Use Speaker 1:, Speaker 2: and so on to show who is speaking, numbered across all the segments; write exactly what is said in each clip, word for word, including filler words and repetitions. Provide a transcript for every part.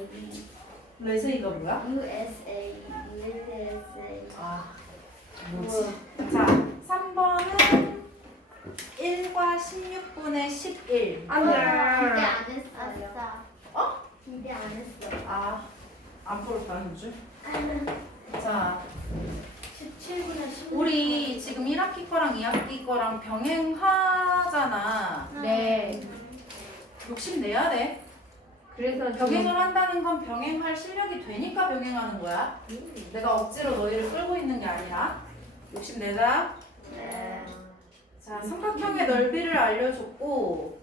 Speaker 1: 레스이가 뭐야?
Speaker 2: 유에스에이, 유에스에이.
Speaker 1: 아, 뭐지? 자, 삼 번은 일과 십육 분의 십일.
Speaker 2: 아니야.
Speaker 3: 아,
Speaker 2: 기대 안 했어요.
Speaker 3: 아싸.
Speaker 1: 어?
Speaker 2: 기대 안 했어.
Speaker 1: 아, 안 풀었다는 줄? 자,
Speaker 2: 십칠 분에 십육.
Speaker 1: 우리 지금 일 학기 거랑 이 학기 거랑 병행하잖아.
Speaker 3: 네.
Speaker 1: 욕심내야 돼.
Speaker 3: 그래서
Speaker 1: 병행을 한다는 건 병행할 실력이 되니까 병행하는 거야. 내가 억지로 너희를 끌고 있는 게 아니라. 욕심내자.
Speaker 2: 네.
Speaker 1: 자, 삼각형의 넓이를 알려줬고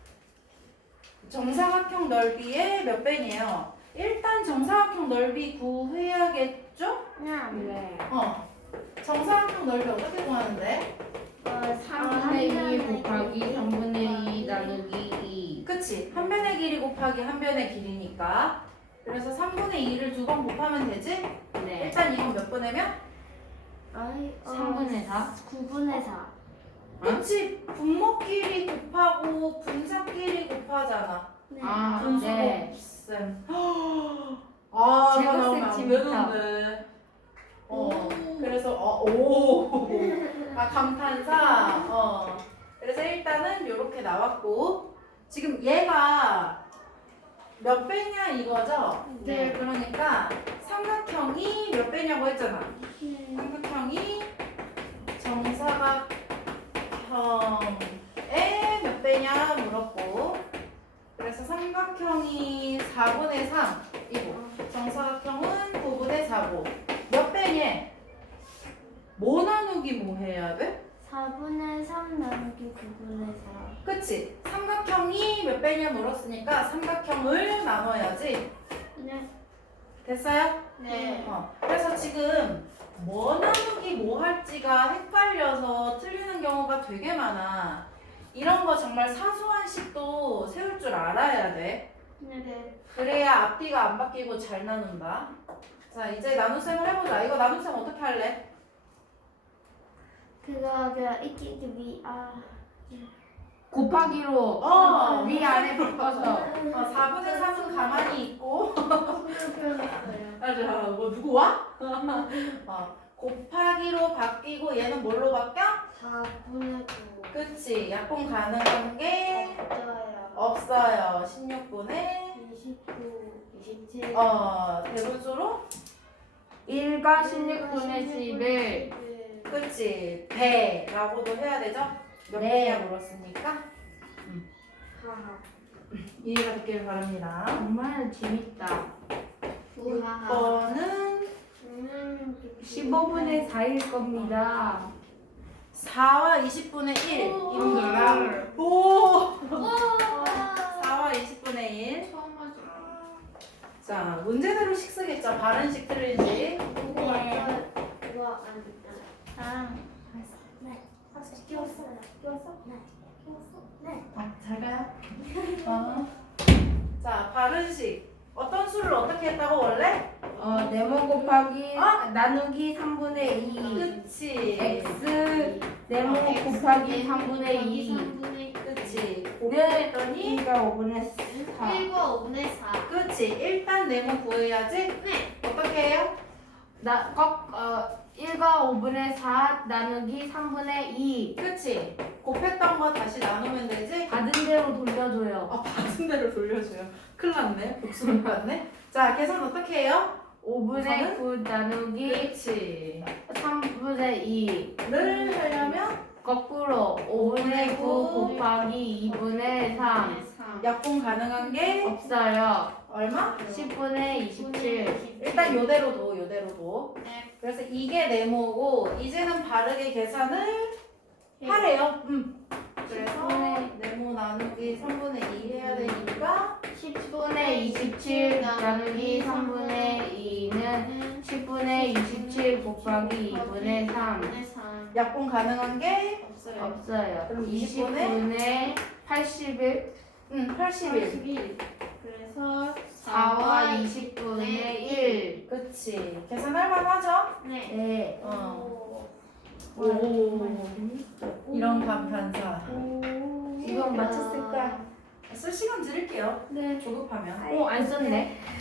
Speaker 1: 정사각형 넓이의 몇 배니에요? 일단 정사각형 넓이 구해야겠죠?
Speaker 3: 네.
Speaker 1: 어. 정사각형 넓이 어떻게 구하는데?
Speaker 2: 어,
Speaker 3: 삼분의 이 곱하기 삼분의 이 나누기 이.
Speaker 1: 그치? 한 변의 길이 곱하기 한 변의 길이니까. 그래서 삼분의 이를 두 번 곱하면 되지?
Speaker 3: 네.
Speaker 1: 일단 이건 몇 분의 몇?
Speaker 2: 아이, 어,
Speaker 3: 삼분의 사.
Speaker 2: 구분의 사.
Speaker 1: 그치? 분모끼리 곱하고 분자끼리 곱하잖아.
Speaker 2: 네.
Speaker 3: 아,
Speaker 1: 분수가
Speaker 3: 네.
Speaker 1: 없음. 아, 이거
Speaker 3: 제곱색
Speaker 1: 나오면 안
Speaker 3: 침입타.
Speaker 1: 되는데. 어, 그래서, 어, 오. 아, 감탄사. 어. 그래서 일단은 이렇게 나왔고, 지금 얘가 몇 배냐 이거죠?
Speaker 3: 네.
Speaker 1: 그러니까 삼각형이 몇 배냐고 했잖아. 삼각형이 정사각형의 몇 배냐 물었고, 그래서 삼각형이 사분의 삼이고 정사각형은 구분의 사고 몇 배니? 뭐 나누기 뭐 해야 돼?
Speaker 2: 사분의 삼 나누기 구분의 사.
Speaker 1: 그치? 삼각형이 몇 배냐 물었으니까 삼각형을 나눠야지.
Speaker 2: 네.
Speaker 1: 됐어요?
Speaker 2: 네.
Speaker 1: 어. 그래서 지금 뭐 나누기 뭐 할지가 헷갈려서 틀리는 경우가 되게 많아. 이런 거 정말 사소한 식도 세울 줄 알아야 돼.
Speaker 2: 네.
Speaker 1: 그래야 앞뒤가 안 바뀌고 잘 나눈다. 자, 이제 나눗셈을 해보자. 이거 나눗셈 어떻게 할래?
Speaker 2: 그거 그 이끼 이끼 위 아.
Speaker 3: 곱하기로
Speaker 1: 어,
Speaker 3: 위아래 바꿔서.
Speaker 1: 어, 사분의 삼은 가만히 있고.
Speaker 2: 표현했어요.
Speaker 1: 맞아. 뭐 누구 와? 어, 곱하기로 바뀌고 얘는 뭘로 바뀌어?
Speaker 2: 사분의 구.
Speaker 1: 그치. 약분 가능한 게
Speaker 2: 없어요.
Speaker 1: 없어요. 십육 분의
Speaker 2: 이십구, 이십칠.
Speaker 1: 어, 대분수로?
Speaker 3: 일과 십육 분의 십일.
Speaker 1: 그치. 배라고도 해야 되죠? 몇
Speaker 3: 네.
Speaker 1: 배냐 물었으니까.
Speaker 2: 하하.
Speaker 1: 이해가 됐길 바랍니다.
Speaker 3: 정말 재밌다.
Speaker 1: 육
Speaker 2: 하하.
Speaker 1: 번은
Speaker 3: 십오 분의 사일 겁니다.
Speaker 1: 사와 이십 분의 일입니다.
Speaker 3: 오.
Speaker 1: 오!
Speaker 2: 우와.
Speaker 1: 사와 이십 분의 일.
Speaker 2: 처음 하죠.
Speaker 1: 자, 문제대로식 쓰겠죠? 발음식 틀리지?
Speaker 2: 그거 완전 그거 안 아. 네.
Speaker 1: 학습 끼웠어? 끼웠어?
Speaker 2: 네. 키웠어? 네.
Speaker 1: 어, 잘 가요. 어. 자, 발음식. 어떤 수를 어떻게 했다고 원래?
Speaker 3: 어, 네모 곱하기
Speaker 1: 어?
Speaker 3: 나누기 삼분의 이.
Speaker 1: 그치.
Speaker 3: x 네모 곱하기 삼분의 이.
Speaker 2: 삼분의
Speaker 1: 그치.
Speaker 3: 네.
Speaker 1: 곱했더니
Speaker 3: 이가 오분의 사.
Speaker 2: 일과 오분의 사.
Speaker 1: 그치. 일단 네모 구해야지.
Speaker 2: 네.
Speaker 1: 어떻게 해요?
Speaker 3: 나, 꺾, 어, 일과 오분의 사 나누기 삼분의 이.
Speaker 1: 그치. 곱했던 거 다시 나누면 되지?
Speaker 3: 받은 대로 돌려줘요.
Speaker 1: 아, 받은 대로 돌려줘요. 큰일 났네. 복수 못 받네. 자, 계산 어떻게 해요?
Speaker 3: 오분의
Speaker 1: 저는?
Speaker 3: 구 나누기
Speaker 1: 그렇지.
Speaker 3: 삼분의 이.
Speaker 1: 를 하려면
Speaker 3: 거꾸로 오분의 구 곱하기 이분의 삼.
Speaker 1: 약분 가능한 게
Speaker 3: 없어요.
Speaker 1: 얼마?
Speaker 3: 십분의 이십칠.
Speaker 1: 일단 요대로도 요대로도.
Speaker 2: 네.
Speaker 1: 그래서 이게 네모고 이제는 바르게 계산을 하래요. 음. 그래서 네모 나누기 삼분의 이 해야 되니까
Speaker 3: 십분의 이십칠 나누기 삼분의 이는 십분의 이십칠 곱하기 이분의 삼.
Speaker 2: 오분의 삼.
Speaker 1: 약분 가능한 게
Speaker 2: 없어요.
Speaker 3: 없어요.
Speaker 1: 그럼
Speaker 3: 이십분의 팔십일.
Speaker 1: 음, 팔십일.
Speaker 2: 팔십일. 그래서
Speaker 3: 사와 이십분의 일.
Speaker 1: 그치. 계산할 만하죠?
Speaker 2: 네.
Speaker 3: 네.
Speaker 1: 어.
Speaker 2: 오.
Speaker 1: 오. 이런 감탄사.
Speaker 3: 이건 맞췄을까?
Speaker 1: 쓸 시간 드릴게요.
Speaker 2: 네.
Speaker 1: 조급하면.
Speaker 3: 어, 안 썼네.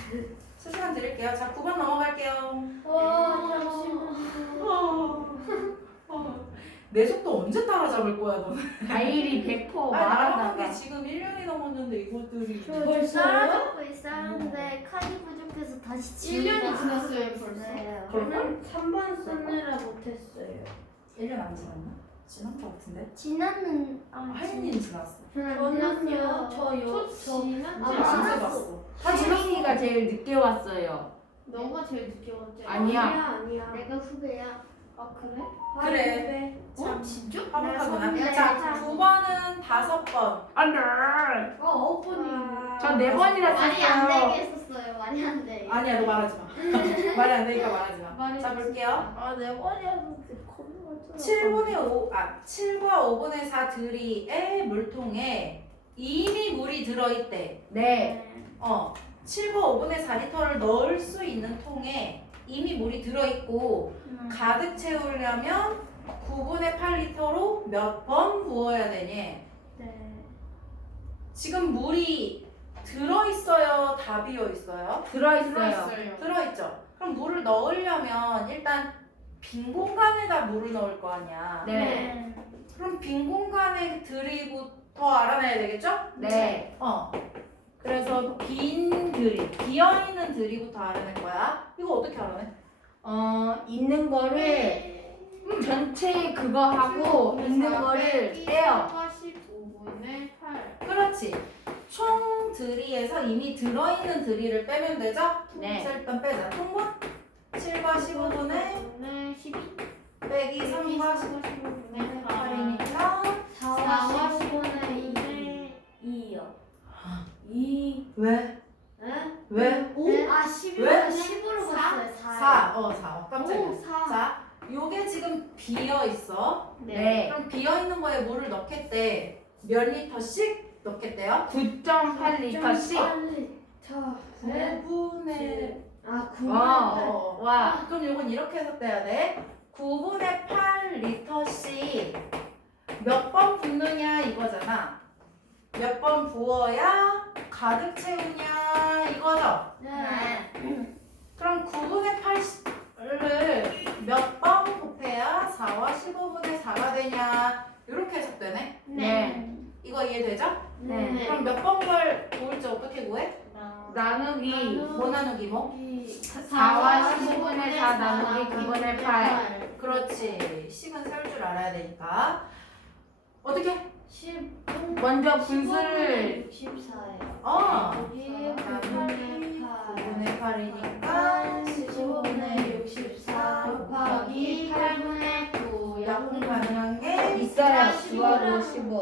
Speaker 1: 수시간 드릴게요. 자, 구 번 넘어갈게요.
Speaker 2: 와 잠시만.
Speaker 1: 어, 어. 내 속도 언제 따라잡을 거야, 너는?
Speaker 3: 다일이 백 퍼센트
Speaker 1: 아니, 나랑
Speaker 3: 말하다가
Speaker 1: 한게 지금 일 년이 넘었는데 이것들이.
Speaker 2: 저 따라잡고 있었는데 칸이 부족해서 다시
Speaker 4: 일 년이
Speaker 2: 지우고
Speaker 4: 지났어요, 벌써?
Speaker 2: 있어요.
Speaker 1: 그럴걸?
Speaker 4: 삼 번 쓰느라 못했어요.
Speaker 1: 일 년 안 지났나? 지난 거 같은데?
Speaker 2: 지나는
Speaker 1: 아,
Speaker 2: 아
Speaker 1: 하윤이는 지났어.
Speaker 4: 저는요, 저요,
Speaker 2: 저-
Speaker 4: 지난
Speaker 2: 아,
Speaker 1: 안
Speaker 2: 지났어.
Speaker 1: 해봤어.
Speaker 3: 하진이가 제일 늦게 왔어요.
Speaker 4: 너가 제일 늦게 왔지?
Speaker 3: 아니야.
Speaker 4: 아니야.
Speaker 2: 내가 후배야.
Speaker 4: 아 그래?
Speaker 1: 그래.
Speaker 4: 어 진짜?
Speaker 1: 화목하구나.
Speaker 2: 네,
Speaker 1: 자,
Speaker 2: 네.
Speaker 1: 구 번은 다섯 번.
Speaker 3: 안돼.
Speaker 4: 아 아홉 번이.
Speaker 3: 저 네 번이나
Speaker 2: 말이 안
Speaker 3: 썼어요.
Speaker 2: 되게 했었어요. 말이 안 돼.
Speaker 1: 아니야, 너 말하지 마. 말이 안 되니까 말하지 마.
Speaker 4: 말이
Speaker 1: 자, 볼게요.
Speaker 4: 아네 번이었는데 겁나
Speaker 1: 칠 분의 오, 아, 칠과 오 분의 사 들이의 물통에 이미 물이 들어있대.
Speaker 3: 네.
Speaker 1: 어, 칠과 오 분의 사 리터를 넣을 수 있는 통에 이미 물이 들어있고
Speaker 2: 음.
Speaker 1: 가득 채우려면 구 분의 팔 리터로 몇 번 부어야 되니?
Speaker 2: 네.
Speaker 1: 지금 물이 들어있어요? 다 비어있어요?
Speaker 3: 들어있어요.
Speaker 4: 들어있어요.
Speaker 1: 들어있죠? 그럼 물을 넣으려면 일단 빈 공간에다 물을 넣을 거 아니야.
Speaker 3: 네.
Speaker 1: 그럼 빈 공간의 들이부터 알아내야 되겠죠?
Speaker 3: 네.
Speaker 1: 어. 그래서 빈 들이, 비어있는 들이부터 알아낼 거야. 이거 어떻게 알아내?
Speaker 3: 어 있는 거를 전체 그거 하고 있는 거를 빼요.
Speaker 4: 십오 분의 팔.
Speaker 1: 그렇지. 총 들이에서 이미 들어있는 들이를 빼면 되죠?
Speaker 3: 네.
Speaker 1: 자, 일단 빼자. 통분 칠과 십오 분의
Speaker 4: 분의 십이.
Speaker 1: 빼기 삼과
Speaker 4: 십오 분의 팔.
Speaker 1: 팔이니까
Speaker 2: 사와 십오분의 이요. 이.
Speaker 1: 왜?
Speaker 2: 응?
Speaker 1: 왜?
Speaker 2: 오? 아
Speaker 1: 왜?
Speaker 2: 십으로 십으로 봤어요.
Speaker 1: 사. 어, 사. 깜짝이야.
Speaker 2: 오, 사.
Speaker 1: 자, 요게 지금 비어있어.
Speaker 3: 네.
Speaker 1: 그럼 비어있는 거에 물을 넣겠대. 몇 리터씩 넣겠대요?
Speaker 3: 구 점 팔 리터씩.
Speaker 2: 저.
Speaker 1: 구 분의
Speaker 2: 아 구.
Speaker 1: 어.
Speaker 3: 와.
Speaker 1: 그럼 요건 이렇게 해석돼야 돼. 구 분의 팔 리터씩 몇 번 붓느냐 이거잖아. 몇 번 부어야 가득 채우냐 이거죠.
Speaker 2: 네.
Speaker 1: 그럼 구 분의 팔을 몇 번 곱해야 사와 십오 분의 사가 되냐 이렇게 해석되네.
Speaker 3: 네.
Speaker 1: 이거 이해되죠?
Speaker 3: 네.
Speaker 1: 그럼 몇 번 걸 구울지 어떻게 구해?
Speaker 3: 나누기
Speaker 1: 뭐 나누기 뭐?
Speaker 3: 사와 십오 분의 사 나누기 구 분의 팔.
Speaker 1: 그렇지. 식은 세울 줄 알아야 되니까. 어떻게?
Speaker 2: 십.
Speaker 3: 먼저 분수를
Speaker 2: 육십사예요.
Speaker 1: 어.
Speaker 2: 여기
Speaker 1: 나누기
Speaker 2: 팔.
Speaker 1: 구 분의 팔이니까
Speaker 2: 십오분의 육십사 곱하기 팔분의 구.
Speaker 1: 약분 가능한 게
Speaker 3: 있어요.
Speaker 2: 십오.
Speaker 3: 구하고 십오.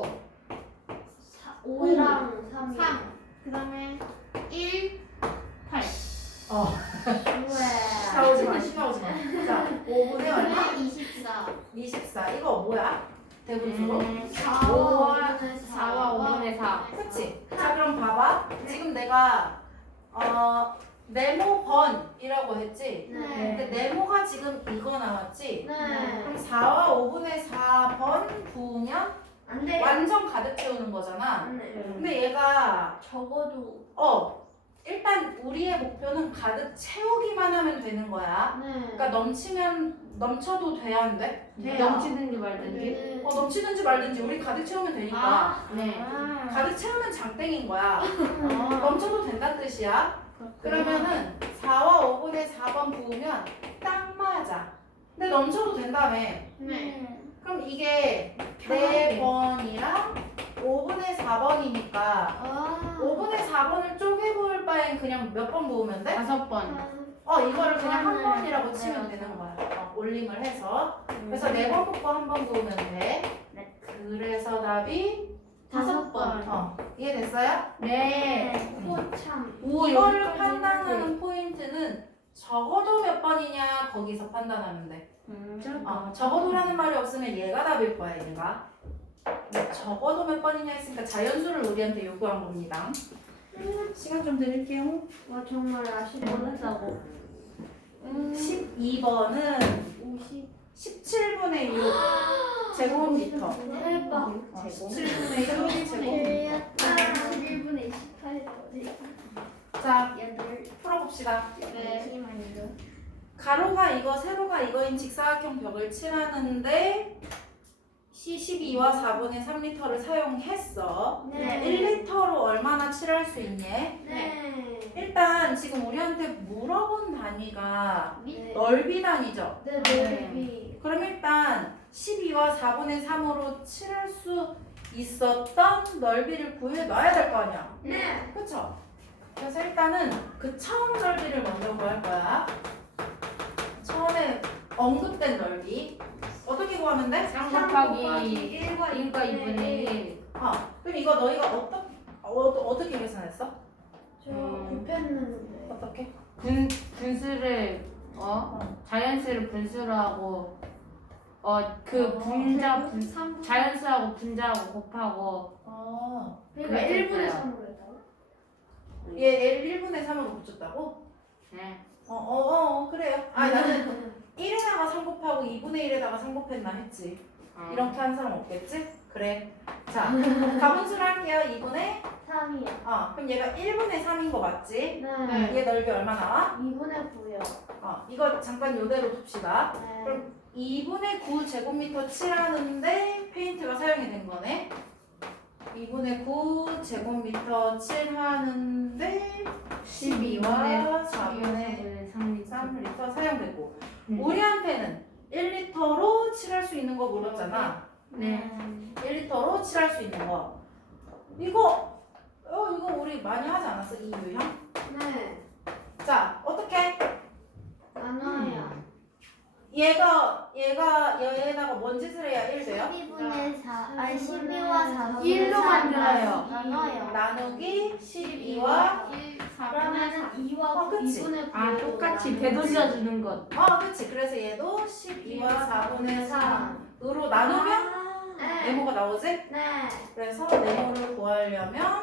Speaker 2: 오랑 삼.
Speaker 4: 삼. 그 다음에 일, 팔.
Speaker 1: 어. 싸우지 마. 싸우지 마. 자, 오 분의 얼마?
Speaker 2: 이십사.
Speaker 1: 이십사. 이거 뭐야? 대분수로?
Speaker 3: 음,
Speaker 2: 사와
Speaker 3: 사와 오 분의 사.
Speaker 1: 그치? 자, 그럼 봐봐. 지금 내가 어 네모 번이라고 했지? 근데
Speaker 2: 네.
Speaker 1: 네모가 지금 이거 나왔지?
Speaker 2: 네.
Speaker 1: 그럼 사와 오 분의 사 번 부으면
Speaker 2: 안 돼.
Speaker 1: 완전 가득 채우는 거잖아.
Speaker 2: 네.
Speaker 1: 근데 얘가
Speaker 2: 적어도.
Speaker 1: 어 일단 우리의 목표는 가득 채우기만 하면 되는 거야.
Speaker 2: 네.
Speaker 1: 그러니까 넘치면 넘쳐도 돼야 안 돼?
Speaker 2: 돼요.
Speaker 3: 넘치든지 말든지.
Speaker 2: 네.
Speaker 1: 어 넘치든지 말든지 우리 가득 채우면 되니까.
Speaker 2: 아.
Speaker 3: 네.
Speaker 2: 아.
Speaker 1: 가득 채우면 장땡인 거야.
Speaker 2: 아.
Speaker 1: 넘쳐도 된다는 뜻이야. 그러면은 사와 오 분의 사 번 부으면 딱 맞아. 근데 넘쳐도 된다며.
Speaker 2: 네.
Speaker 1: 그럼 이게 네 번이랑 오 분의 사 번이니까
Speaker 2: 아.
Speaker 1: 오 분의 사 번을 쪼개볼 바엔 그냥 몇 번 부으면 돼?
Speaker 3: 다섯 번.
Speaker 1: 어 이거를 그냥 한
Speaker 2: 네.
Speaker 1: 번이라고
Speaker 2: 네,
Speaker 1: 치면
Speaker 2: 맞아.
Speaker 1: 되는 거야. 어, 올림을 해서. 그래서 네 번 붓고 한 번 부으면 돼.
Speaker 2: 네.
Speaker 1: 그래서 답이
Speaker 2: 다섯 번.
Speaker 1: 어 이해됐어요?
Speaker 3: 네.
Speaker 2: 포참.
Speaker 3: 오,
Speaker 1: 이거를
Speaker 3: 여기까지
Speaker 1: 판단하는 포인트는 적어도 몇 번이냐 거기서 판단하면 돼.
Speaker 3: 음.
Speaker 1: 어, 적어도라는 말이 없으면 얘가 답일 거야 얘가. 적어도 몇 번이냐 했으니까 자연수를 우리한테 요구한 겁니다. 시간 좀 드릴게요.
Speaker 2: 와 정말 아쉽다고.
Speaker 1: 십이 번은
Speaker 2: 오십.
Speaker 1: 십칠 분의 육 제곱미터.
Speaker 2: 대박.
Speaker 1: 어, 십칠 분의 육 제곱미터.
Speaker 2: 아, 십일 분의 이십팔.
Speaker 1: 자,
Speaker 2: 여덟.
Speaker 1: 풀어봐. 풀어봅시다.
Speaker 4: 네.
Speaker 2: 잠시만요.
Speaker 1: 가로가 이거, 세로가 이거인 직사각형 벽을 칠하는데 씨 십이와 사분의 삼 리터를 사용했어.
Speaker 2: 네.
Speaker 1: 일 리터로 얼마나 칠할 수 있니?
Speaker 2: 네.
Speaker 1: 일단 지금 우리한테 물어본 단위가
Speaker 2: 네.
Speaker 1: 넓이 단위죠.
Speaker 2: 네. 넓이.
Speaker 1: 그럼 일단 십이와 사분의 삼으로 칠할 수 있었던 넓이를 구해 놔야 될 거 아니야.
Speaker 2: 네.
Speaker 1: 그쵸? 그래서 일단은 그 처음 넓이를 먼저 구할 거야. 처음에 언급된 넓이. 어떻게 구하면 돼?
Speaker 3: 삼 곱하기
Speaker 2: 일과
Speaker 3: 일과 이분의 일.
Speaker 1: 어, 그럼 이거 너희가 어떠, 어, 어떻게 계산했어?
Speaker 2: 저
Speaker 3: 음.
Speaker 2: 곱했는데.
Speaker 1: 어떻게?
Speaker 3: 분 분수를 어 자연수를 분수로 하고 어 그
Speaker 2: 어,
Speaker 3: 분자 분
Speaker 2: 삼 분.
Speaker 3: 자연수하고 분자하고 곱하고
Speaker 1: 어,
Speaker 2: 그러니까
Speaker 3: 그랬을
Speaker 2: 일 분의
Speaker 3: 거야.
Speaker 2: 삼으로 했다고?
Speaker 1: 얘, 얘를 일 분의 삼으로 붙였다고?
Speaker 3: 네.
Speaker 1: 어, 어, 어, 어, 그래요. 아, 나는 일에다가 삼 곱하고 이분의 일에다가 삼 곱했나 했지.
Speaker 3: 어.
Speaker 1: 이렇게 한 사람 없겠지? 그래. 자, 가분수를 할게요. 이분의,
Speaker 2: 삼이요.
Speaker 1: 어, 그럼 얘가 일 분의 삼인 거 맞지?
Speaker 2: 네.
Speaker 1: 얘 넓이 얼마 나와?
Speaker 2: 이 분의 구요.
Speaker 1: 어, 이거 잠깐 요대로 둡시다.
Speaker 2: 네.
Speaker 1: 그럼 이분의 구 제곱미터 칠하는데 페인트가 사용이 된 거네. 이분의 구 제곱미터 칠하는데 십이와 사분의
Speaker 3: 삼 리터.
Speaker 1: 삼 리터 사용됐고
Speaker 3: 음.
Speaker 1: 우리한테는 일 리터로 칠할 수 있는 거 물었잖아.
Speaker 3: 네.
Speaker 1: 일 리터로 칠할 수 있는 거. 이거 어 이거 우리 많이 하지 않았어? 이 유형?
Speaker 2: 네.
Speaker 1: 자 어떻게?
Speaker 2: 나눠요.
Speaker 1: 얘가 얘가 얘에다가 뭔 짓을 해야 일 돼요?
Speaker 2: 십이 분의 사. 아니 십이와 사.
Speaker 3: 일로 만들어요.
Speaker 2: 나눠요.
Speaker 1: 나누기 십이와
Speaker 4: 일, 사,
Speaker 2: 그러면은 이와
Speaker 1: 어, 그치.
Speaker 2: 이분의
Speaker 3: 아 똑같이 되돌려주는 것.
Speaker 1: 어 그치 그래서 얘도 십이와 사분의 삼으로 나누면
Speaker 2: 네.
Speaker 1: 네모가 나오지?
Speaker 2: 네.
Speaker 1: 그래서 네모를 구하려면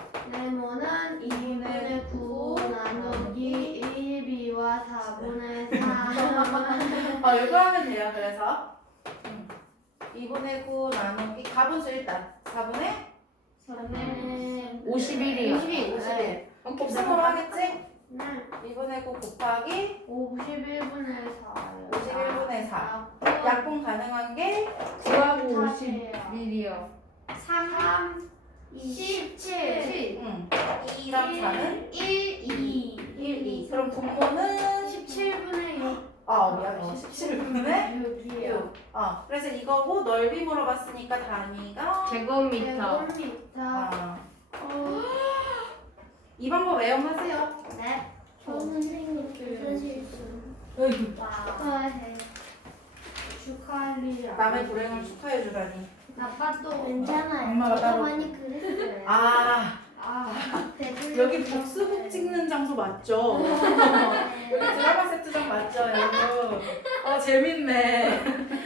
Speaker 2: 네모는 이분의 구 나누기 일 비와 사분의 삼.
Speaker 1: 어 이거 하면 돼요. 그래서 음. 이분의 구 나누기 가분수 일단 사분의
Speaker 2: 삼분의
Speaker 3: 오십일이요.
Speaker 1: 오십이 오십일 그럼 곱셈으로 하겠지?
Speaker 2: 네.
Speaker 1: 이분의 구 곱하기
Speaker 2: 오십일 분의 사요.
Speaker 1: 오십일 분의 사 약분 가능한 게
Speaker 3: 구하고
Speaker 2: 사세요.
Speaker 3: 오십일이요.
Speaker 2: 삼, 이십칠,
Speaker 1: 음, 이랑 사는
Speaker 2: 일, 이.
Speaker 1: 일, 이 그럼 분모는
Speaker 2: 십칠 분의 육.
Speaker 1: 아 미안 어, 십칠 분의
Speaker 2: 육이요.
Speaker 1: 육 어, 그래서 이거고 넓이 물어봤으니까 단위가
Speaker 3: 제곱미터.
Speaker 2: 제곱미터.
Speaker 1: 아,
Speaker 2: 어,
Speaker 1: 이 방법 애용하세요.
Speaker 2: 네. 저 선생님 부서실수.
Speaker 1: 어이구.
Speaker 2: 축하해. 축하합니다.
Speaker 1: 남의 불행을 축하해 주다니.
Speaker 2: 아빠 또 괜찮아요.
Speaker 1: 엄마가 따로-
Speaker 2: 많이 그랬어요.
Speaker 1: 아
Speaker 2: 아,
Speaker 1: 여기 복수복 찍는 장소 맞죠? 여기 드라마 세트장 맞죠, 여러분? 어 재밌네.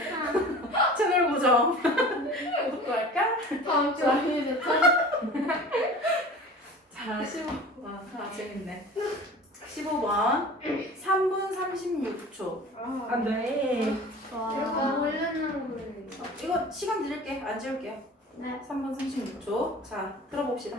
Speaker 1: 채널 고정. 구독도 할까?
Speaker 2: 다음 주 아니면
Speaker 1: 자, 십오 번. 아, 재밌네. 십오 번. 삼 분 삼십육 초. 안 돼.
Speaker 2: 내가 올려놓은 거예요.
Speaker 1: 이거 시간 드릴게. 안 지울게요.
Speaker 2: 네.
Speaker 1: 삼 분 삼십육 초. 자, 들어봅시다.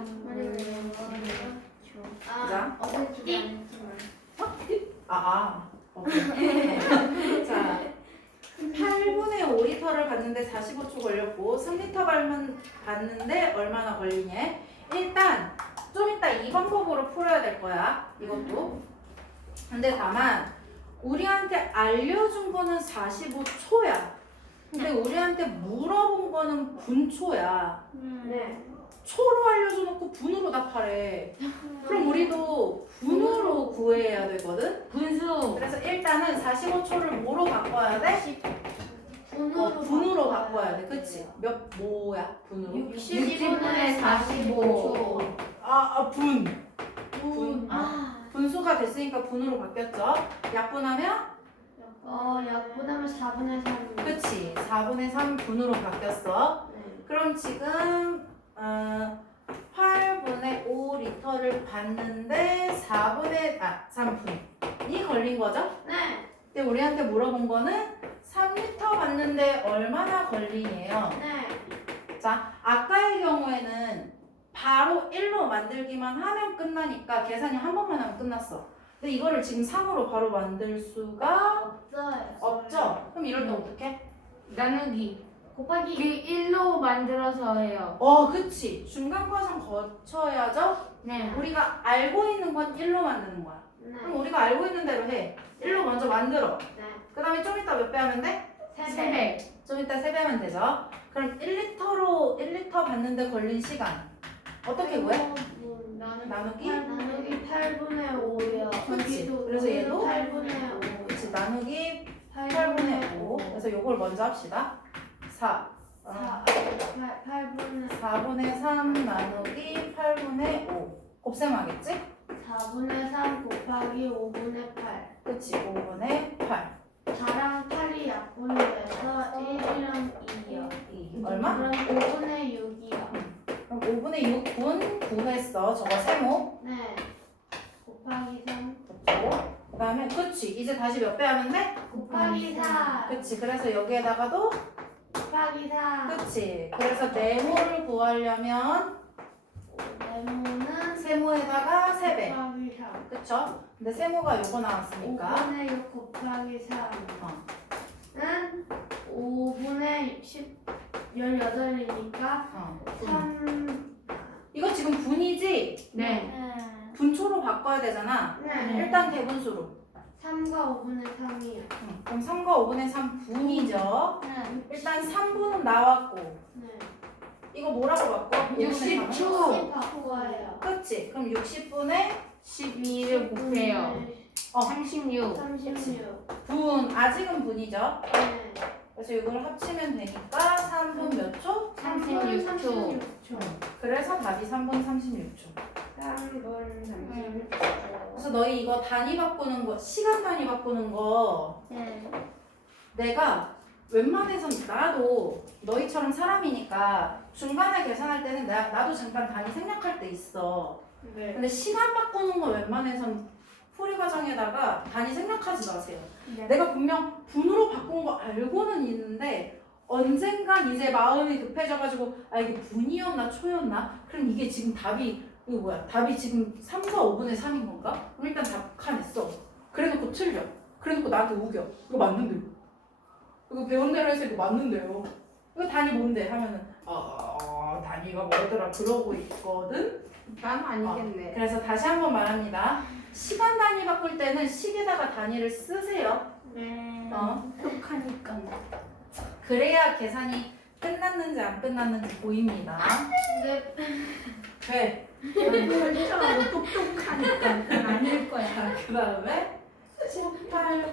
Speaker 2: 아,
Speaker 1: 자.
Speaker 2: 어제 주안 했지만.
Speaker 1: 아, 아. 오케이. 자, 팔 분의 오 리터를 받는데 사십오 초 걸렸고, 삼 리터 받는, 받는데 얼마나 걸리냐? 일단, 좀 이따 이 방법으로 풀어야 될 거야. 이것도. 근데 다만, 우리한테 알려준 거는 사십오 초야. 근데 우리한테 물어본 거는 분초야.
Speaker 2: 네.
Speaker 1: 초로 알려줘놓고 분으로 답하래. 그럼 우리도 분으로 구해야 되거든?
Speaker 3: 분수.
Speaker 1: 그래서 일단은 사십오 초를 뭐로 바꿔야 돼?
Speaker 2: 분으로,
Speaker 1: 어, 분으로 바꿔야 돼. 그치? 몇, 뭐야? 분으로?
Speaker 2: 육십
Speaker 3: 분의 사십오.
Speaker 1: 아, 아 분.
Speaker 2: 분. 아.
Speaker 1: 분수가 됐으니까 분으로 바뀌었죠? 약분하면?
Speaker 2: 어, 약분하면 사분의 삼.
Speaker 1: 그치. 사분의 삼 분으로 바뀌었어.
Speaker 2: 네.
Speaker 1: 그럼 지금, 어, 팔 분의 오 리터를 받는데 사분의, 아, 삼 분이 걸린 거죠?
Speaker 2: 네.
Speaker 1: 근데 우리한테 물어본 거는 삼 리터 받는데 얼마나 걸리냐요.
Speaker 2: 네.
Speaker 1: 자, 아까의 경우에는 바로 일로 만들기만 하면 끝나니까 계산이 한 번만 하면 끝났어. 근데 이거를 지금 삼으로 바로 만들 수가
Speaker 2: 없어요.
Speaker 1: 없죠? 그럼 이럴 때 어떻게?
Speaker 3: 나누기. 그
Speaker 2: 곱하기
Speaker 3: 일로 만들어서 해요.
Speaker 1: 어, 그치. 중간 과정 거쳐야죠?
Speaker 3: 네.
Speaker 1: 우리가 알고 있는 건 일로 만드는 거야.
Speaker 2: 네.
Speaker 1: 그럼 우리가 알고 있는 대로 해. 일로 먼저 만들어.
Speaker 2: 네.
Speaker 1: 그 다음에 좀 이따 몇 배 하면 돼?
Speaker 3: 세 배.
Speaker 1: 좀 이따 세 배 하면 되죠? 그럼 일 리터로 일 리터 받는데 걸린 시간. 어떻게 구해? 나누기?
Speaker 2: 나누기 팔분의 오요.
Speaker 1: 그치. 그래서 얘도
Speaker 2: 팔분의 오.
Speaker 1: 그치. 나누기 팔분의 오. 그래서 요걸 먼저 합시다. 사. 어,
Speaker 2: 팔분의
Speaker 1: 사분의 삼 나누기 팔분의 오. 곱셈하겠지?
Speaker 2: 사분의 삼 곱하기 오분의 팔.
Speaker 1: 그치. 오분의 팔.
Speaker 2: 사랑 팔이 약분이 돼서 일이랑 이요.
Speaker 1: 이. 얼마?
Speaker 2: 그럼 오분의 육이요.
Speaker 1: 그럼 오분의 육 분 구했어. 저거 세모.
Speaker 2: 네. 곱하기 삼
Speaker 1: 그 다음에 그치. 이제 다시 몇 배 하면 돼?
Speaker 2: 곱하기 사
Speaker 1: 그치. 그래서 여기에다가도
Speaker 2: 곱하기 사.
Speaker 1: 그치. 그래서 네모를 구하려면
Speaker 2: 네모는
Speaker 1: 세모에다가 세 배.
Speaker 2: 곱하기 삼.
Speaker 1: 그쵸? 근데 세모가 요거 나왔으니까
Speaker 2: 오분의 육 곱하기 삼.
Speaker 1: 어.
Speaker 2: 은 오분의 십, 열여덟이니까
Speaker 1: 어.
Speaker 2: 삼.
Speaker 1: 이거 지금 분이지?
Speaker 3: 네.
Speaker 1: 분초로 바꿔야 되잖아.
Speaker 2: 네.
Speaker 1: 일단 대분수로.
Speaker 2: 삼과 오분의 삼이요.
Speaker 1: 응. 그럼 삼과 오분의 삼 분이죠.
Speaker 2: 네.
Speaker 1: 일단 삼 분은 나왔고
Speaker 2: 네.
Speaker 1: 이거 뭐라고 바꿔?
Speaker 3: 육십 초.
Speaker 2: 십 바꿔요.
Speaker 1: 그치? 그럼 육십 분에
Speaker 3: 십이를 곱해요.
Speaker 1: 어.
Speaker 3: 삼십육.
Speaker 2: 삼십육.
Speaker 1: 분. 아직은 분이죠.
Speaker 2: 네.
Speaker 1: 그래서 이걸 합치면 되니까 삼 분 몇 초?
Speaker 3: 삼십육 초.
Speaker 2: 삼십육 초.
Speaker 1: 그래서 답이 삼 분 삼십육 초.
Speaker 2: 삼 분 삼십육 초.
Speaker 1: 그래서 너희 이거 단위 바꾸는 거, 시간 단위 바꾸는 거
Speaker 2: 네.
Speaker 1: 내가 웬만해선 나도 너희처럼 사람이니까 중간에 계산할 때는 나, 나도 잠깐 단위 생략할 때 있어.
Speaker 2: 네.
Speaker 1: 근데 시간 바꾸는 거 웬만해선 풀이 과정에다가 단위 생략하지 마세요.
Speaker 2: 네.
Speaker 1: 내가 분명 분으로 바꾼 거 알고는 있는데 언젠간 이제 마음이 급해져가지고 아 이게 분이었나 초였나? 그럼 이게 지금 답이 이거 뭐야? 답이 지금 삼과 오분의 삼인 건가? 그럼 일단 답 칸냈어. 그래놓고 틀려. 그래놓고 나한테 우겨. 이거 맞는데. 이거 배운 대로 해서 이거 맞는데요. 이거 단위 뭔데? 하면은 어 단위가 뭐더라 그러고 있거든.
Speaker 3: 난 아니겠네.
Speaker 1: 그래서 다시 한번 말합니다. 시간 단위 바꿀 때는 식에다가 단위를 쓰세요.
Speaker 2: 네.
Speaker 1: 어.
Speaker 2: 똑하니까.
Speaker 1: 그래야 계산이 끝났는지 안 끝났는지 보입니다.
Speaker 2: 네.
Speaker 1: 돼.
Speaker 2: 벌써도 똑똑하니까 그건 아닐 거야.
Speaker 1: 자, 그 다음에 십팔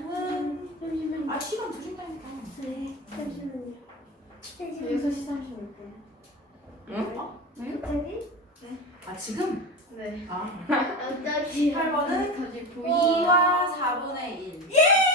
Speaker 1: 번은 아 시간 드린다니까.
Speaker 2: 네. 잠시만요.
Speaker 3: 여섯 시 삼십육 분.
Speaker 1: 응? 어?
Speaker 2: 갑자기?
Speaker 1: 아 지금?
Speaker 2: 네.
Speaker 1: 아
Speaker 2: 갑자기.
Speaker 1: 십팔 번은
Speaker 2: 다시
Speaker 1: 이와 사분의 일.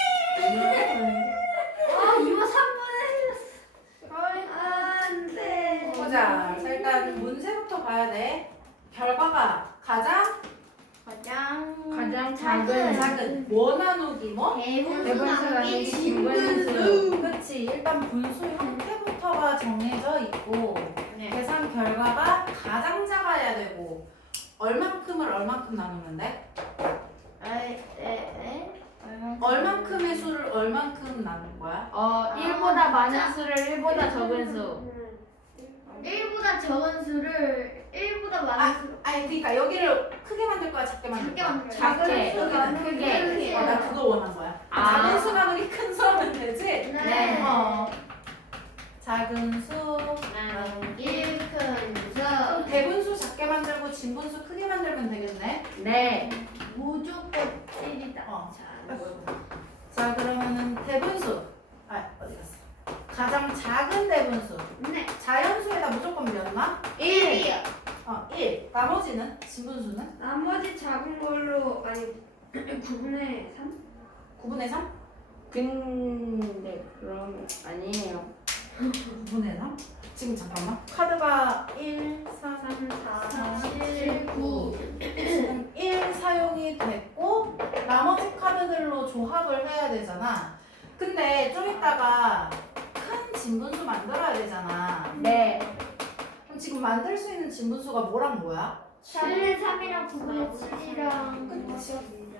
Speaker 2: 아, 이거 삼 분의 일. 안 돼.
Speaker 1: 보자. 자 일단 문제부터 봐야 돼. 결과가 가장
Speaker 2: 가장
Speaker 3: 가장
Speaker 2: 작은
Speaker 3: 작은
Speaker 1: 작은 뭐 나누기 뭐?
Speaker 2: 대분수
Speaker 3: 대분수
Speaker 2: 나누기
Speaker 3: 나누기
Speaker 2: 진분수.
Speaker 3: 진분수.
Speaker 1: 그치. 일단 분수 형태부터가 정해져 있고 계산 결과가 가장 작아야 되고 얼만큼을 얼만큼 나누면 돼?
Speaker 2: 에이, 에이,
Speaker 1: 얼만큼의 수를 얼만큼 나눈 거야?
Speaker 3: 어, 일보다 많은 수를 일보다 적은 수.
Speaker 2: 일보다 적은 수를 일보다 많은 수.
Speaker 1: 아니 그러니까 여기를 크게 만들 거야 작게 만들
Speaker 2: 작게
Speaker 1: 거야?
Speaker 2: 만들어요.
Speaker 3: 작게.
Speaker 2: 작은 수 나누기
Speaker 3: 크게.
Speaker 2: 크게.
Speaker 1: 어, 나 그거 원한 거야.
Speaker 3: 아.
Speaker 1: 작은 수 나누기 큰 수 하면 되지?
Speaker 2: 네.
Speaker 1: 어. 작은 수
Speaker 2: 나누기 큰
Speaker 1: 그럼
Speaker 2: 수.
Speaker 1: 대분수 작게 만들고 진분수 크게 만들면 되겠네?
Speaker 3: 네.
Speaker 2: 무조건 일이다.
Speaker 1: 어. 자 그러면은 대분수 아 어디 갔어? 가장 작은 대분수
Speaker 2: 네.
Speaker 1: 자연수에다 무조건 몇 나?
Speaker 2: 일이요.
Speaker 1: 어 일. 나머지는 진분수는?
Speaker 2: 나머지 작은 걸로 아니 구분의 삼?
Speaker 1: 구분의 삼?
Speaker 3: 근데 그럼 아니에요.
Speaker 1: 구분의 삼? 지금 잠깐만 카드가 일, 사, 삼,
Speaker 2: 사, 칠, 구.
Speaker 1: 지금 일 사용이 됐고 나머지 카드들로 조합을 해야 되잖아. 근데 좀 이따가 큰 진분수 만들어야 되잖아.
Speaker 3: 네.
Speaker 1: 그럼 지금 만들 수 있는 진분수가 뭐랑 뭐야?
Speaker 2: 칠, 삼이랑 구분의 칠이랑
Speaker 1: 그치.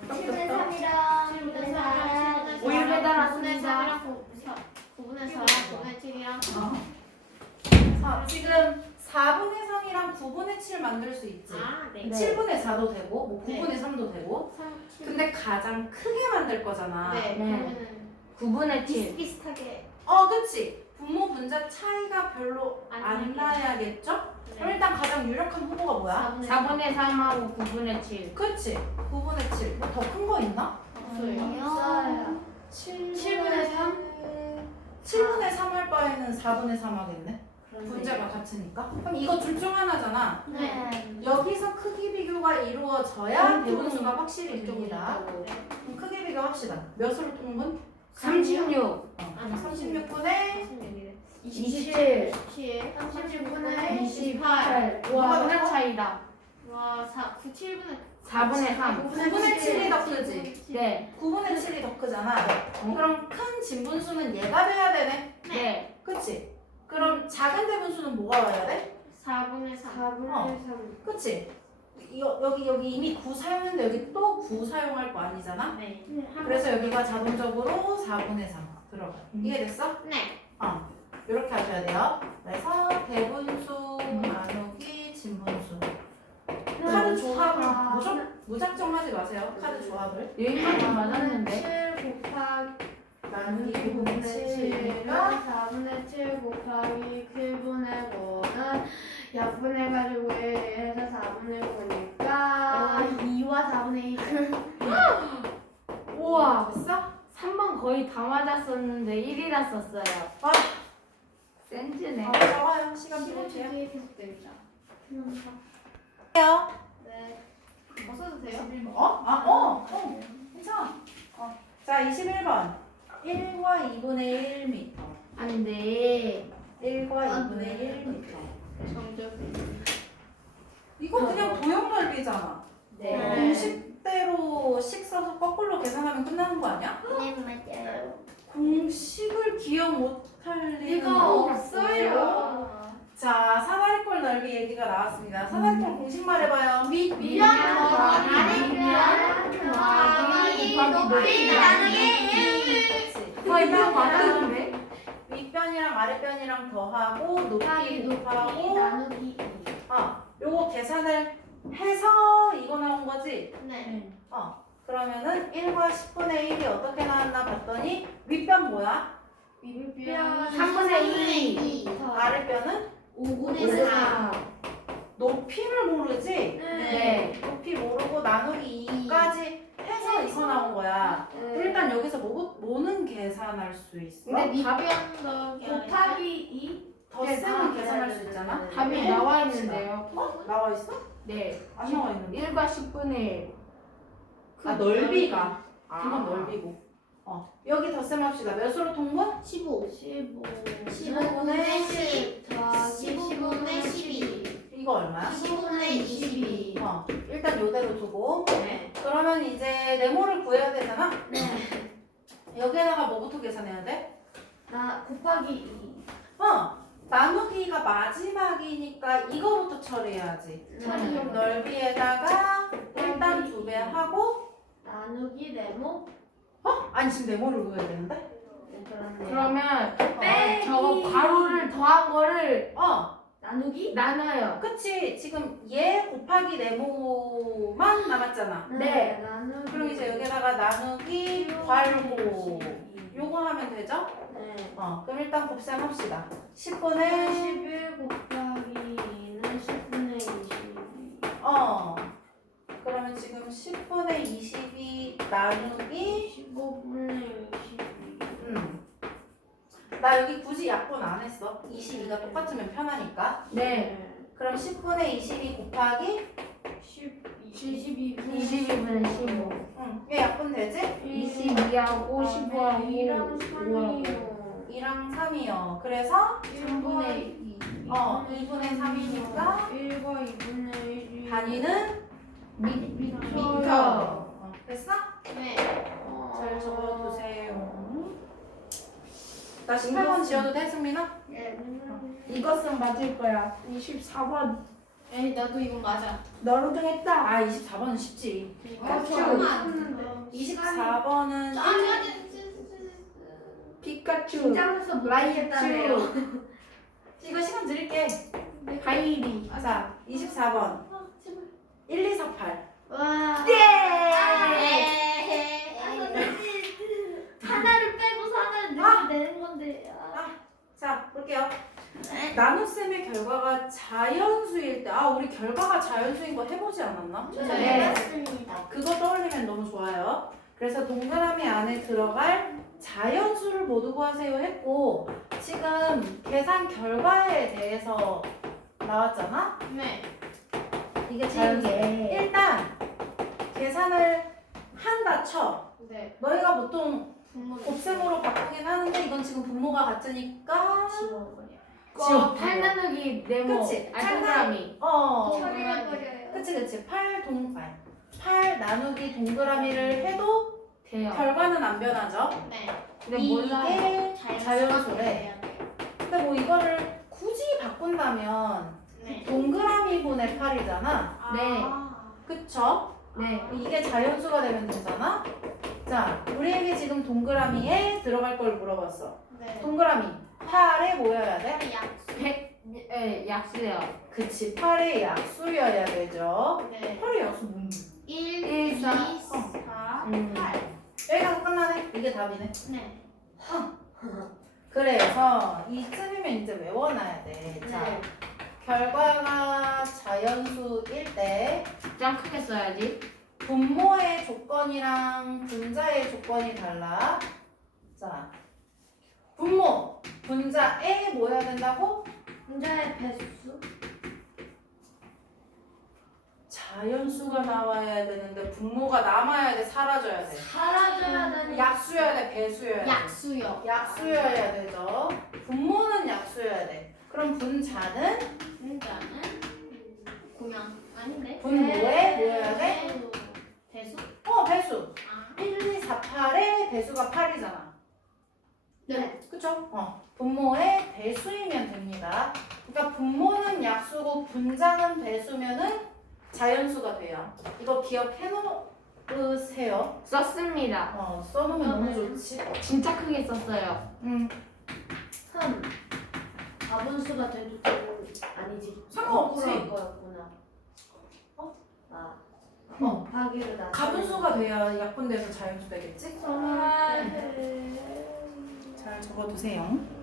Speaker 2: 칠분의 삼이랑
Speaker 4: 칠분의
Speaker 2: 구분의 사.
Speaker 4: 삼이랑
Speaker 3: 우유 배달
Speaker 4: 구분의
Speaker 3: 왔습니다.
Speaker 4: 삼이랑 구분의 사랑 구분의 칠이랑
Speaker 1: 자, 지금 사분의 삼이랑 구분의 칠 만들 수 있지.
Speaker 4: 아, 네.
Speaker 3: 네.
Speaker 1: 칠분의 사도 되고 뭐
Speaker 4: 네.
Speaker 1: 구분의 삼도 되고.
Speaker 4: 삼, 칠.
Speaker 1: 근데 가장 크게 만들 거잖아.
Speaker 4: 네,
Speaker 3: 네.
Speaker 4: 그러면은
Speaker 3: 구분의 칠.
Speaker 4: 비슷비슷하게
Speaker 1: 어, 그치. 분모 분자 차이가 별로
Speaker 4: 안
Speaker 1: 안
Speaker 4: 나게.
Speaker 1: 나야겠죠? 그럼
Speaker 4: 네.
Speaker 1: 일단 가장 유력한 후보가 뭐야?
Speaker 3: 사분의 삼하고 구분의 칠.
Speaker 1: 그치. 구분의 칠. 뭐 더 큰 거 있나?
Speaker 4: 없어요.
Speaker 2: 없어요.
Speaker 4: 칠분의 삼?
Speaker 1: 칠분의 삼 할 바에는 사분의 삼 하겠네. 분자가 같으니까. 그럼 이거 둘 중 하나잖아.
Speaker 2: 네.
Speaker 1: 여기서 크기 비교가 이루어져야 대분수가 확실히 됩니다.
Speaker 4: 네.
Speaker 1: 그럼 크기 비교합시다. 몇으로 통분?
Speaker 3: 삼십육.
Speaker 1: 어, 삼십육 분의
Speaker 3: 이십칠.
Speaker 4: 칠,
Speaker 2: 삼십분의
Speaker 4: 삼십분의
Speaker 3: 이십팔.
Speaker 1: 누가
Speaker 3: 와,
Speaker 1: 더
Speaker 3: 하나
Speaker 1: 커?
Speaker 3: 차이다.
Speaker 4: 와, 사, 구, 칠분의
Speaker 3: 사분의 삼.
Speaker 1: 구분의 칠이 더 크지.
Speaker 3: 네.
Speaker 1: 구분의 칠이 더 크잖아. 그럼 큰 진분수는 얘가 돼야 되네.
Speaker 3: 네.
Speaker 1: 그치? 그럼 작은 대분수는 뭐가 와야 돼?
Speaker 4: 사분의 삼.
Speaker 1: 어. 그치? 여, 여기 여기 이미 구 사용했는데 여기 또 구 사용할 거 아니잖아?
Speaker 4: 네.
Speaker 1: 그래서 여기가 자동적으로 사분의 삼 들어가. 이해됐어?
Speaker 4: 네.
Speaker 1: 어. 이렇게 하셔야 돼요. 그래서 대분수 나누기 진분수. 카드 조합을 무작, 무작정하지 마세요. 카드 조합을.
Speaker 3: 여기까지 맞았는데.
Speaker 2: 칠 곱하기
Speaker 1: 나누기
Speaker 2: 구분의
Speaker 1: 구분의
Speaker 2: 칠이랑
Speaker 1: 칠이니까
Speaker 2: 사분의 칠 곱하기 구분의 구는 약분해가지고 해서 사분의 구니까 이와 사분의 일.
Speaker 3: 우와.
Speaker 1: 됐어?
Speaker 3: 삼 번 거의 다 맞았었는데 일이라 썼어요.
Speaker 1: 아,
Speaker 3: 센즈네.
Speaker 1: 어, 적어요. 시간 필요해요.
Speaker 2: 뒤에 계속 들자.
Speaker 1: 해요.
Speaker 2: 네.
Speaker 4: 뭐 써도 돼요?
Speaker 1: 어? 아, 어, 어, 괜찮아. 어. 자, 이십일 번. 일과 이분의 일 미터.
Speaker 3: 안 돼.
Speaker 1: 일과 이분의 일 미터.
Speaker 4: 정적.
Speaker 1: 이거 그냥 도형 넓이잖아.
Speaker 3: 네.
Speaker 1: 공식대로 식 써서 거꾸로 계산하면 끝나는 거 아니야?
Speaker 2: 네 맞아요.
Speaker 1: 공식을 기억 못할 리가
Speaker 2: 이거 없어요.
Speaker 1: 자, 사다리꼴 넓이 얘기가 나왔습니다. 사다리꼴 공식 말해봐요. 위,
Speaker 2: 위 아래면 더하기 높이 나누기 일.
Speaker 3: 와, 이거 맞았는데?
Speaker 1: 윗변이랑 아랫변이랑 더하고 높이
Speaker 2: 곱하기 높이
Speaker 1: 곱하고
Speaker 2: 나누기 일.
Speaker 1: 어, 요거 계산을 해서 이거 나온 거지?
Speaker 4: 네.
Speaker 1: 어, 그러면은 일과 십분의 일이 어떻게 나왔나 봤더니 윗변 뭐야?
Speaker 2: 윗변
Speaker 3: 삼분의 이.
Speaker 1: 아랫변은
Speaker 4: 오분의 사.
Speaker 1: 높이를 모르지?
Speaker 3: 네.
Speaker 1: 높이 모르고 나누기 이까지 해서 이거 나온 거야. 일단 여기서 뭐, 뭐는 계산할 수 있어?
Speaker 3: 근데
Speaker 4: 밑변 더하기
Speaker 2: 곱하기 이.
Speaker 1: 덧셈은 계산할 수 있잖아?
Speaker 3: 답이 나와 있는데요.
Speaker 1: 어? 나와 있어?
Speaker 3: 네.
Speaker 1: 안 나와 있는데.
Speaker 3: 일과 십분의 일.
Speaker 1: 아, 넓이가.
Speaker 3: 아.
Speaker 1: 그건 넓이고. 어. 여기 덧셈 합시다. 몇으로 통분?
Speaker 4: 십오.
Speaker 2: 십오.
Speaker 1: 십오분의
Speaker 2: 십 더하기
Speaker 4: 십오분의 십이.
Speaker 1: 이거 얼마야?
Speaker 4: 십오분의 이십이.
Speaker 1: 어. 일단 요대로 두고.
Speaker 4: 네.
Speaker 1: 그러면 이제 네모를 구해야 되잖아?
Speaker 2: 네.
Speaker 1: 여기에다가 뭐부터 계산해야 돼?
Speaker 2: 나 곱하기 이.
Speaker 1: 어. 나누기가 마지막이니까 이거부터 처리해야지.
Speaker 2: 네.
Speaker 1: 그럼 넓이에다가 일단 두 배 하고
Speaker 2: 나누기 네모.
Speaker 1: 어? 아니 지금 네모를 구해야 되는데?
Speaker 2: 네, 그렇네요.
Speaker 3: 그러면
Speaker 2: 빼기.
Speaker 3: 저거 가로를 더한 거를
Speaker 1: 어.
Speaker 2: 나누기?
Speaker 3: 나눠요.
Speaker 1: 그치. 지금 얘 곱하기 네모만 남았잖아.
Speaker 3: 네.
Speaker 2: 나누기.
Speaker 1: 그럼 이제 여기다가 나누기 괄호 요거 하면 되죠?
Speaker 2: 네.
Speaker 1: 어. 그럼 일단 곱셈 합시다. 십분의
Speaker 2: 십일 곱하기 이는 십분의 이십이.
Speaker 1: 어. 그러면 지금 십분의 이십이 나누기
Speaker 2: 십오분의 이십이.
Speaker 1: 음. 나 여기 굳이 약분 안 했어. 이십이가 똑같으면 편하니까.
Speaker 3: 네.
Speaker 1: 그럼 십분의 이십이 곱하기
Speaker 2: 칠십이.
Speaker 3: 이십이분의 십오.
Speaker 1: 응. 얘 약분 되지?
Speaker 3: 이십이하고 십오하고
Speaker 2: 이랑
Speaker 3: 오하고.
Speaker 2: 삼이요.
Speaker 1: 이랑 삼이요. 그래서
Speaker 3: 삼분의 이.
Speaker 1: 어 이분의 삼이니까
Speaker 2: 일과 이분의 일이.
Speaker 1: 단위는
Speaker 3: 미,
Speaker 2: 미터.
Speaker 3: 미터.
Speaker 1: 어, 됐어?
Speaker 4: 네.
Speaker 1: 잘 적어두세요. 나 십팔 번 지어도 돼, 승민아?
Speaker 2: 네.
Speaker 3: 이것은 맞을 거야. 이십사 번.
Speaker 4: 에이, 나도 이거 맞아.
Speaker 3: 너로 정했다.
Speaker 1: 아, 이십사 번은 쉽지.
Speaker 4: 그러니까
Speaker 2: 아,
Speaker 4: 잠깐만.
Speaker 2: 했는데.
Speaker 3: 라이츄.
Speaker 2: 긴장해서 못 하겠다네요.
Speaker 3: 라이츄.
Speaker 1: 이거 시간 드릴게.
Speaker 3: 가이리.
Speaker 1: 자, 이십사 번.
Speaker 4: 아, 제발.
Speaker 1: 일, 이, 사, 팔.
Speaker 2: 와.
Speaker 3: 예.
Speaker 2: 아, 선생님. 하나를 빼고 하나를
Speaker 1: 아!
Speaker 2: 내는 건데. 아.
Speaker 1: 아, 자, 볼게요.
Speaker 2: 네.
Speaker 1: 나눗셈의 결과가 자연수일 때, 아, 우리 결과가 자연수인 거 해보지 않았나?
Speaker 2: 저
Speaker 3: 네.
Speaker 2: 해봤습니다.
Speaker 1: 어, 그거 떠올리면 너무 좋아요. 그래서 동그라미 안에 들어갈 자연수를 모두 구하세요 했고, 지금 계산 결과에 대해서 나왔잖아?
Speaker 4: 네.
Speaker 1: 이게 자연수.
Speaker 3: 네.
Speaker 1: 일단 계산을 한다 쳐.
Speaker 4: 네.
Speaker 1: 너희가 보통
Speaker 4: 분모는
Speaker 1: 곱셈으로 바꾸긴 하는데 이건 지금 분모가 같으니까
Speaker 4: 지워버려.
Speaker 3: 어, 팔 나누기 네모.
Speaker 1: 그치?
Speaker 3: 아, 동그라미.
Speaker 1: 어
Speaker 2: 처리해버려요.
Speaker 1: 그치 그치 팔 동, 아니, 팔 나누기 동그라미를 해도
Speaker 3: 돼요.
Speaker 1: 결과는 안 변하죠.
Speaker 4: 네.
Speaker 3: 근데
Speaker 1: 이게
Speaker 3: 몰라요.
Speaker 1: 자연수래.
Speaker 4: 해야 돼요.
Speaker 1: 근데 뭐 이거를 굳이 바꾼다면
Speaker 4: 네.
Speaker 1: 동그라미분의 팔이잖아.
Speaker 3: 네.
Speaker 4: 아.
Speaker 1: 그쵸?
Speaker 3: 네.
Speaker 1: 이게 자연수가 되면 되잖아. 자, 우리에게 지금 동그라미에 들어갈 걸 물어봤어.
Speaker 4: 네.
Speaker 1: 동그라미 팔에 뭐여야 돼?
Speaker 4: 약수.
Speaker 3: 백, 예, 약수요.
Speaker 1: 그치, 팔의 약수여야 되죠.
Speaker 4: 네.
Speaker 1: 팔의 약수 뭔데?
Speaker 4: 일,
Speaker 3: 일,
Speaker 4: 이,
Speaker 3: 사.
Speaker 4: 사,
Speaker 3: 음.
Speaker 4: 팔.
Speaker 1: 여기 가서 끝나네. 이게 답이네.
Speaker 4: 네.
Speaker 1: 그래서 이쯤이면 이제 외워놔야 돼. 자,
Speaker 4: 네.
Speaker 1: 결과가 자연수일 때
Speaker 3: 짱 크게 써야지.
Speaker 1: 분모의 조건이랑 분자의 조건이 달라. 자, 분모, 분자에 뭐 해야 된다고?
Speaker 2: 분자의 배수.
Speaker 1: 자연수가 나와야 되는데 분모가 남아야 돼, 사라져야 돼.
Speaker 2: 사라져야 되는.
Speaker 1: 약수여야 돼, 배수여야 돼.
Speaker 4: 약수요.
Speaker 1: 약수여야 되죠. 분모는 약수여야 돼. 그럼 분자는
Speaker 4: 분자는 그냥 아닌데.
Speaker 1: 분모에 뭐여야 돼?
Speaker 4: 배수. 배수.
Speaker 1: 어, 배수.
Speaker 4: 아.
Speaker 1: 일, 이, 사, 팔의 배수가 팔이잖아.
Speaker 2: 네.
Speaker 1: 그쵸? 어. 분모의 배수이면 됩니다. 그러니까 분모는 약수고 분자는 배수면은 자연수가 돼요. 이거 기억해 놓으세요.
Speaker 3: 썼습니다.
Speaker 1: 어, 써놓으면 너무 좋지.
Speaker 3: 진짜 크게 썼어요.
Speaker 1: 음,
Speaker 2: 삼. 가분수가 돼도 되는 아니지.
Speaker 1: 상관없지.
Speaker 2: 억울한 거였구나. 어? 아.
Speaker 1: 어.
Speaker 2: 곱하기로 나.
Speaker 1: 가분수가 돼야 약분돼서 자연수 되겠지?
Speaker 2: 아,
Speaker 1: 잘 적어두세요.